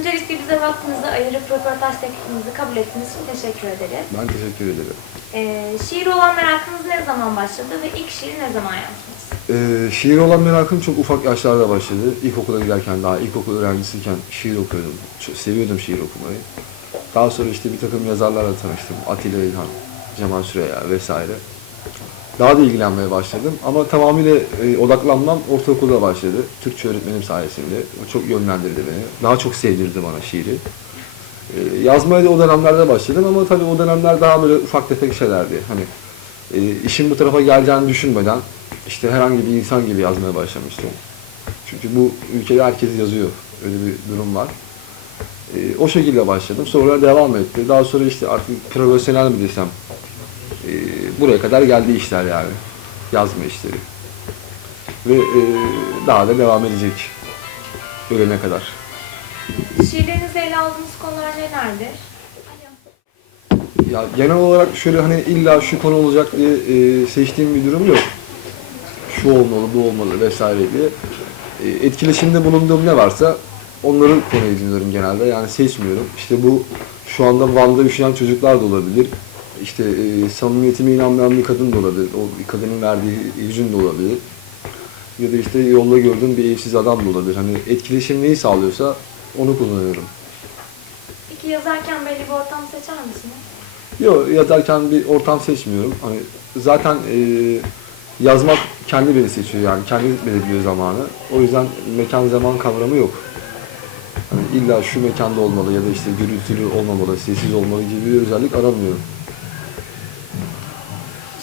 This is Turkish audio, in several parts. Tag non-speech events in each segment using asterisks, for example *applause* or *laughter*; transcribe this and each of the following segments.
Öncelikle bize vaktinizi ayırıp röportaj teklifimizi kabul ettiğiniz için teşekkür ederiz. Ben teşekkür ederim. Ee, şiir olan merakınız ne zaman başladı ve ilk şiiri ne zaman yazdınız? Ee, şiir olan merakım çok ufak yaşlarda başladı. İlkokula giderken daha ilkokul öğrencisiyken şiir okuyordum. Çok seviyordum şiir okumayı. Daha sonra işte bir takım yazarlarla tanıştım. Atilla İlhan, Cemal Süreya vesaire. Daha da ilgilenmeye başladım ama tamamıyla e, odaklanmam ortaokulda başladı. Türkçe öğretmenim sayesinde. O çok yönlendirdi beni. Daha çok sevdirdi bana şiiri. E, yazmaya da o dönemlerde başladım ama tabii o dönemler daha böyle ufak tefek şeylerdi. Hani e, işin bu tarafa geleceğini düşünmeden işte herhangi bir insan gibi yazmaya başlamıştım. Çünkü bu ülkede herkes yazıyor. Öyle bir durum var. E, o şekilde başladım. Sonra devam etti. Daha sonra işte artık profesyonel mi desem e, buraya kadar geldi işler yani. Yazma işleri. Ve e, daha da devam edecek. Ölene kadar. Şiirlerinizde ele aldığınız konular nelerdir? Ya genel olarak şöyle hani illa şu konu olacak diye e, seçtiğim bir durum yok. Şu olmalı, bu olmalı vesaire diye. E, etkileşimde bulunduğum ne varsa onları konu ediniyorum genelde. Yani seçmiyorum. İşte bu şu anda Van'da üşüyen çocuklar da olabilir. İşte e, samimiyetime inanmayan bir kadın da olabilir. O bir kadının verdiği hüzün de olabilir. Ya da işte yolda gördüğüm bir evsiz adam da olabilir. Hani etkileşim neyi sağlıyorsa onu kullanıyorum. Peki yazarken belli bir ortam seçer misiniz? Yok yatarken bir ortam seçmiyorum. Hani zaten e, yazmak kendi beni seçiyor yani kendi belirliyor zamanı. O yüzden mekan zaman kavramı yok. Hani illa şu mekanda olmalı ya da işte gürültülü olmamalı, sessiz olmalı gibi bir özellik aramıyorum.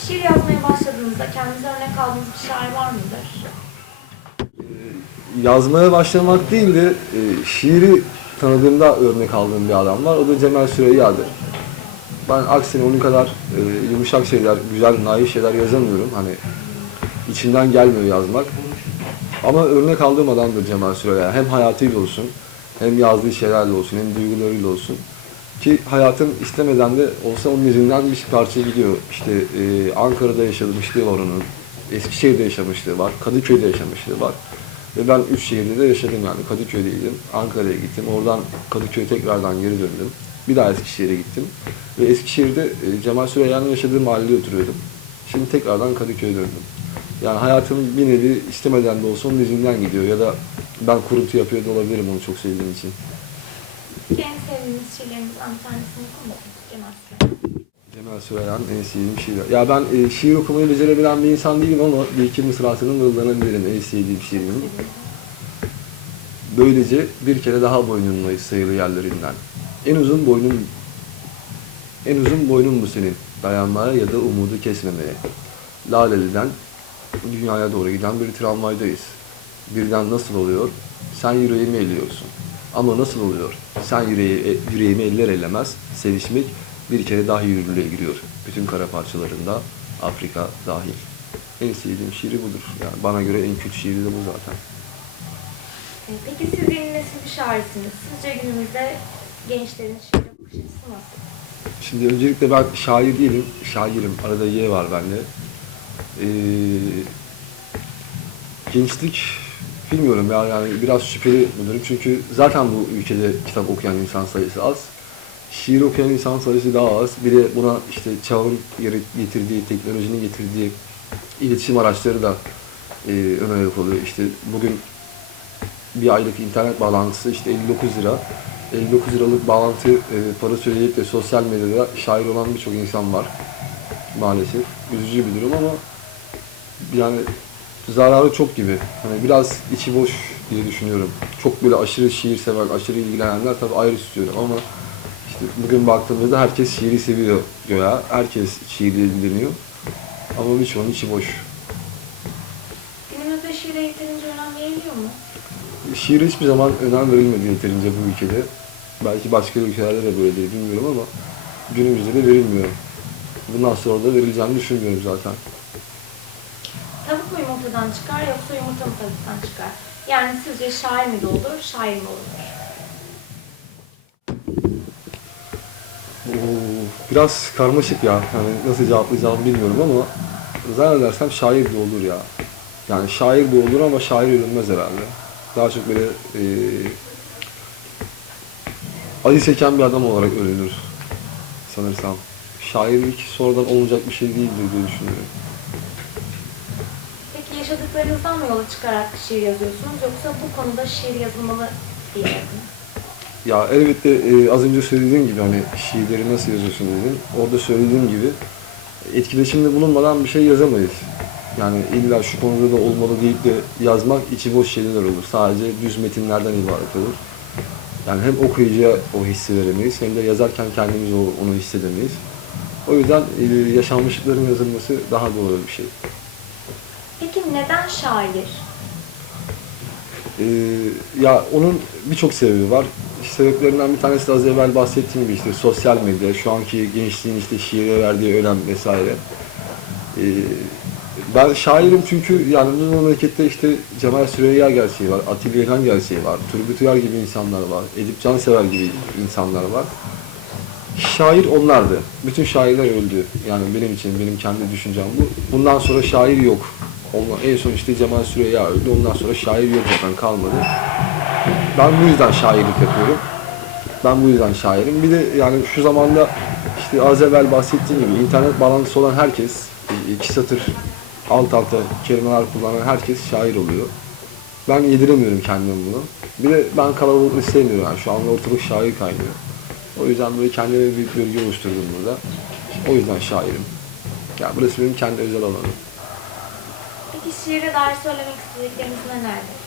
Şiir yazmaya başladığınızda kendinize örnek aldığınız bir şair var mıdır? Yazmaya başlamak değil de e, şiiri tanıdığımda örnek aldığım bir adam var. O da Cemal Süreyya'dır. Ben aksine onun kadar e, yumuşak şeyler, güzel, naif şeyler yazamıyorum. Hani içimden gelmiyor yazmak. Ama örnek aldığım adamdır Cemal Süreyya. Hem hayatıyla olsun, hem yazdığı şeylerle olsun, hem duygularıyla olsun. Ki hayatın istemeden de olsa onun izinden bir parça gidiyor. İşte e, Ankara'da yaşamışlığı var onun. Eskişehir'de yaşamışlığı var. Kadıköy'de yaşamışlığı var. Ve ben üç şehirde de yaşadım yani. Kadıköy'deydim, Ankara'ya gittim. Oradan Kadıköy'e tekrardan geri döndüm. Bir daha Eskişehir'e gittim. Ve Eskişehir'de e, Cemal Süreyya'nın yaşadığı mahallede oturuyordum. Şimdi tekrardan Kadıköy'e döndüm. Yani hayatım bir nevi istemeden de olsa onun izinden gidiyor. Ya da ben kuruntu yapıyor da olabilirim onu çok sevdiğim için. En sevdiğiniz şiirlerinizden bir tanesini Cemal? Cemal Süreyya'nın en sevdiğim şiir. Ya ben e, şiir okumayı becerebilen bir insan değilim ama bir iki mısrasını mırıldanabilirim en sevdiğim şiirimin. Böylece bir kere daha boynunlayız sayılı yerlerinden. En uzun boynun en uzun boynun bu senin. Dayanmaya ya da umudu kesmemeye. Laleli'den dünyaya doğru giden bir tramvaydayız. Birden nasıl oluyor? Sen yüreğimi eliyorsun. Ama nasıl oluyor? Sen yüreği, yüreğimi eller elemez. Sevişmek bir kere daha yürürlüğe giriyor. Bütün kara parçalarında Afrika dahil. En sevdiğim şiiri budur. Yani bana göre en kötü şiiri de bu zaten. Ee, Peki siz yeni nesil bir şairsiniz. Sizce günümüzde gençlerin şiir bakış açısı nasıl? Şimdi öncelikle ben şair değilim, şairim. Arada Y var bende. Ee, gençlik bilmiyorum ya yani biraz şüpheli bir durum. Çünkü zaten bu ülkede kitap okuyan insan sayısı az. Şiir okuyan insan sayısı daha az. Bir de buna işte çağın getirdiği, teknolojinin getirdiği iletişim araçları da e, ön ayak oluyor. İşte bugün bir aylık internet bağlantısı işte 59 lira. 59 liralık bağlantı e, para söyleyip de sosyal medyada şair olan birçok insan var maalesef. Üzücü bir durum ama yani zararı çok gibi. Hani biraz içi boş diye düşünüyorum. Çok böyle aşırı şiir seven, aşırı ilgilenenler tabii ayrı istiyorum ama işte bugün baktığımızda herkes şiiri seviyor göya. Herkes şiirle ilgileniyor. Ama birçoğunun içi boş. Günümüzde şiire yeterince önem veriliyor mu? Şiire hiçbir zaman önem verilmedi yeterince bu ülkede. Belki başka ülkelerde de böyledir bilmiyorum ama günümüzde de verilmiyor. Bundan sonra da verileceğini düşünmüyorum zaten. Yumurtadan çıkar yoksa yumurta mı tavuktan çıkar? Yani sizce şair mi doğulur, şair mi olur? Biraz karmaşık ya. Yani nasıl cevaplayacağımı bilmiyorum ama zannedersem şair de olur ya. Yani şair de olur ama şair ölünmez herhalde. Daha çok böyle e, acı çeken bir adam olarak ölünür sanırsam. Şairlik sonradan olacak bir şey değildir diye düşünüyorum. Yaşadıklarınızdan mı yola çıkarak şiir yazıyorsunuz yoksa bu konuda şiir yazılmalı diyerek mi? Ya elbette e, az önce söylediğim gibi hani şiirleri nasıl yazıyorsun dedim. Orada söylediğim gibi etkileşimde bulunmadan bir şey yazamayız. Yani illa şu konuda da olmalı deyip de yazmak içi boş şeyler olur. Sadece düz metinlerden ibaret olur. Yani hem okuyucuya o hissi veremeyiz hem de yazarken kendimiz onu hissedemeyiz. O yüzden e, yaşanmışlıkların yazılması daha doğru bir şey. Neden şair? Ee, ya onun birçok sebebi var. Sebeplerinden bir tanesi de az evvel bahsettiğim gibi işte sosyal medya, şu anki gençliğin işte şiire verdiği önem vesaire. Ee, ben şairim çünkü yani bu memlekette işte Cemal Süreyya gerçeği var, Atilla İlhan gerçeği var, Turgut Uyar gibi insanlar var, Edip Cansever gibi insanlar var. Şair onlardı. Bütün şairler öldü. Yani benim için, benim kendi düşüncem bu. Bundan sonra şair yok. Ondan, en son işte Cemal Süreyya öldü. Ondan sonra şair yok zaten kalmadı. Ben bu yüzden şairlik yapıyorum. Ben bu yüzden şairim. Bir de yani şu zamanda işte az evvel bahsettiğim gibi internet bağlantısı olan herkes, iki satır alt alta kelimeler kullanan herkes şair oluyor. Ben yediremiyorum kendime bunu. Bir de ben kalabalık istemiyorum yani. Şu anda ortalık şair kaynıyor. O yüzden böyle kendime bir bölge oluşturdum burada. O yüzden şairim. Yani burası benim kendi özel alanım. Peki şiire dair söylemek istedikleriniz nelerdir?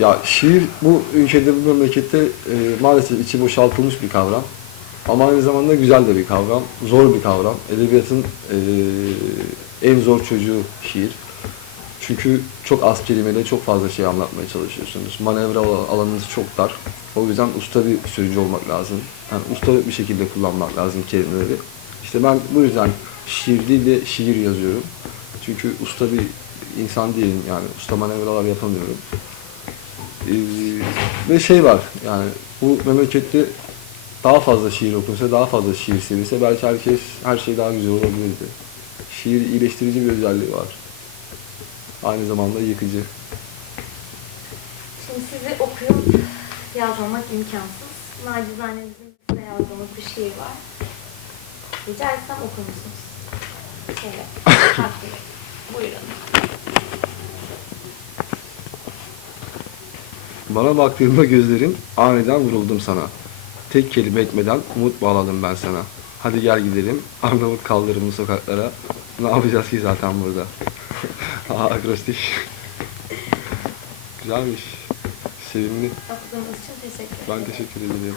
Ya şiir bu ülkede, bu memlekette e, maalesef içi boşaltılmış bir kavram. Ama aynı zamanda güzel de bir kavram, zor bir kavram. Edebiyatın e, en zor çocuğu şiir. Çünkü çok az kelimeyle çok fazla şey anlatmaya çalışıyorsunuz. Manevra al- alanınız çok dar. O yüzden usta bir sürücü olmak lazım. Yani usta bir şekilde kullanmak lazım kelimeleri. İşte ben bu yüzden şiir değil de şiir yazıyorum. Çünkü usta bir insan değilim yani. Usta manevralar yapamıyorum. Ee, ve şey var yani bu memlekette daha fazla şiir okunsa, daha fazla şiir sevilse belki herkes her şey daha güzel olabilirdi. Şiir iyileştirici bir özelliği var. Aynı zamanda yıkıcı. Şimdi sizi okuyup yazmamak imkansız. Nacizane bizim size bir şiir var. Rica etsem okur musunuz? Evet. *laughs* Hakkı. Buyurun. Bana baktığında gözlerin aniden vuruldum sana. Tek kelime etmeden umut bağladım ben sana. Hadi gel gidelim Arnavut kaldırımlı sokaklara. Ne yapacağız ki zaten burada? *laughs* Aa akrostiş. Güzelmiş. Sevimli. Okuduğunuz için teşekkür ederim. Ben teşekkür ederim.